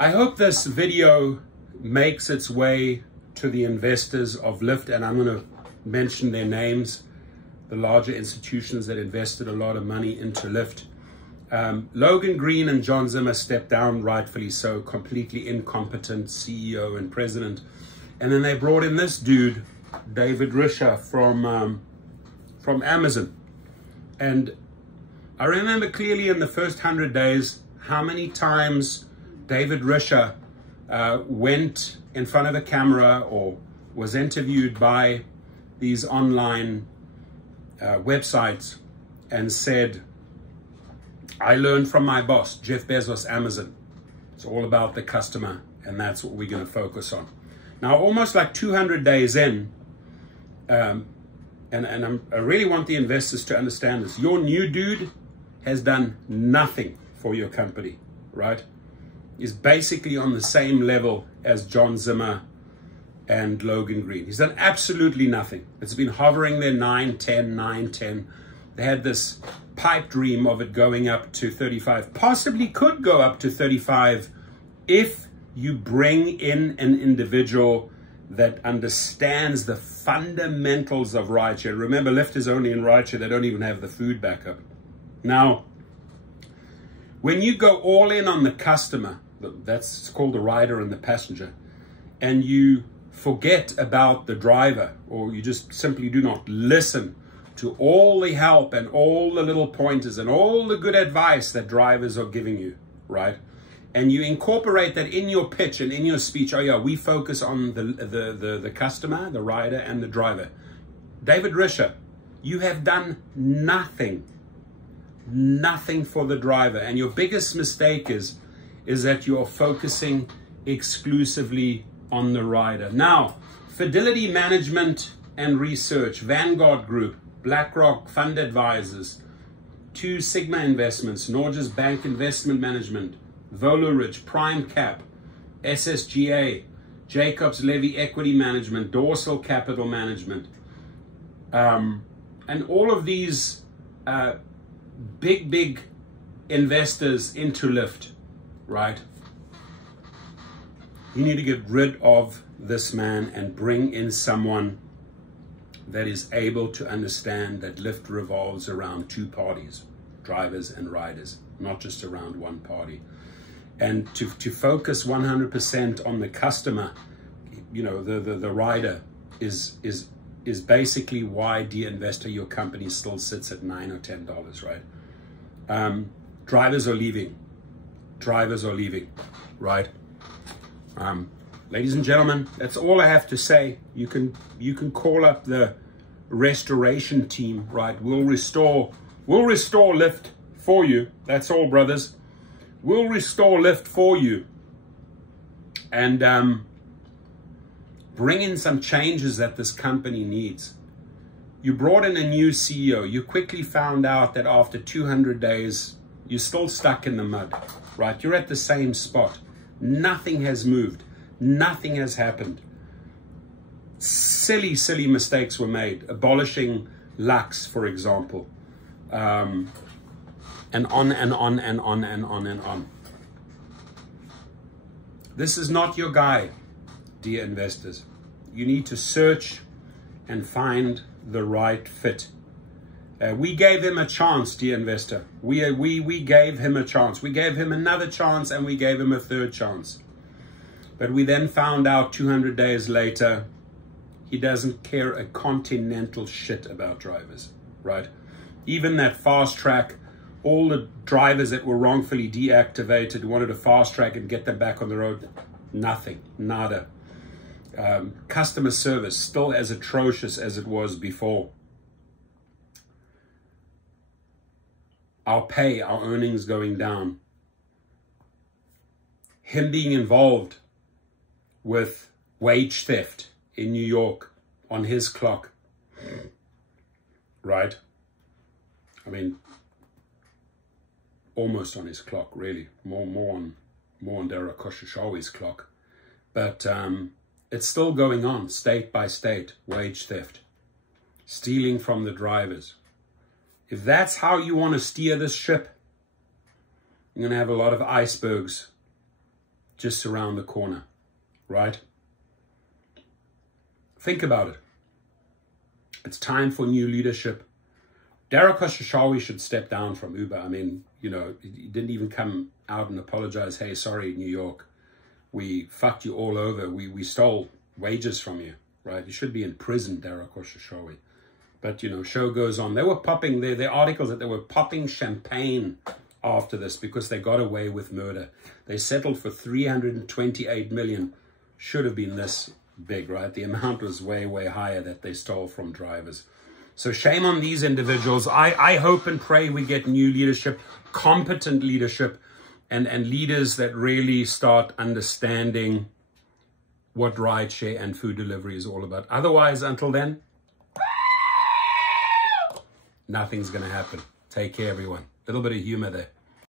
I hope this video makes its way to the investors of Lyft, and I'm going to mention their names, the larger institutions that invested a lot of money into Lyft. Logan Green and John Zimmer stepped down, rightfully so, completely incompetent CEO and president. And then they brought in this dude, David Risher from Amazon. And I remember clearly in the first 100 days how many times David Risher went in front of a camera or was interviewed by these online websites and said, I learned from my boss, Jeff Bezos, Amazon. It's all about the customer, and that's what we're going to focus on. Now, almost like 200 days in, I really want the investors to understand this. Your new dude has done nothing for your company, right? He's basically on the same level as John Zimmer and Logan Green. He's done absolutely nothing. It's been hovering there 9, 10, 9, 10. They had this pipe dream of it going up to 35, possibly could go up to 35 if you bring in an individual that understands the fundamentals of rideshare. Remember, Lyft is only in rideshare. They don't even have the food backup. Now, when you go all in on the customer, that's called the rider and the passenger, and you forget about the driver, or you just simply do not listen to all the help and all the little pointers and all the good advice that drivers are giving you, right? And you incorporate that in your pitch and in your speech. Oh yeah, we focus on the customer, the rider, and the driver. David Risher, you have done nothing for the driver. And your biggest mistake is that you are focusing exclusively on the rider. Now, Fidelity Management and Research, Vanguard Group, BlackRock Fund Advisors, Two Sigma Investments, Norges Bank Investment Management, Voloridge, Prime Cap, SSGA, Jacobs Levy Equity Management, Dorsal Capital Management, and all of these big investors into Lyft, right? You need to get rid of this man and bring in someone that is able to understand that Lyft revolves around two parties, drivers and riders, not just around one party. And to focus 100% on the customer, you know, the rider is basically why, dear investor, your company still sits at $9 or $10, right? Drivers are leaving, right? Ladies and gentlemen, that's all I have to say. You can call up the restoration team, right? We'll restore Lyft for you. That's all, brothers. We'll restore Lyft for you, and bring in some changes that this company needs. You brought in a new CEO. You quickly found out that after 200 days, you're still stuck in the mud, right? You're at the same spot. Nothing has moved. Nothing has happened. Silly mistakes were made. Abolishing Lux, for example. And on and on and on and on and on. This is not your guy, dear investors. You need to search and find the right fit. We gave him a chance, dear investor. We gave him a chance. We gave him another chance, and we gave him a third chance. But we then found out 200 days later, he doesn't care a continental shit about drivers, right? Even that fast track, all the drivers that were wrongfully deactivated, wanted to fast track and get them back on the road. Nothing, nada. Customer service still as atrocious as it was before. Our pay, our earnings going down. Him being involved with wage theft in New York on his clock, right? I mean, almost on his clock, really. More on Dara Koshashawi's clock. But it's still going on, state by state, wage theft, stealing from the drivers. If that's how you want to steer this ship, you're going to have a lot of icebergs just around the corner, right? Think about it. It's time for new leadership. Derek Khosrowshahi should step down from Uber. I mean, you know, he didn't even come out and apologize. Hey, sorry, New York. We fucked you all over. We stole wages from you, right? You should be in prison, Derek Khosrowshahi. But, you know, show goes on. They were popping, their articles that they were popping champagne after this because they got away with murder. They settled for 328 million. Should have been this big, right? The amount was way, way higher that they stole from drivers. So shame on these individuals. I hope and pray we get new leadership, competent leadership, and leaders that really start understanding what rideshare and food delivery is all about. Otherwise, until then, nothing's going to happen. Take care, everyone. A little bit of humor there.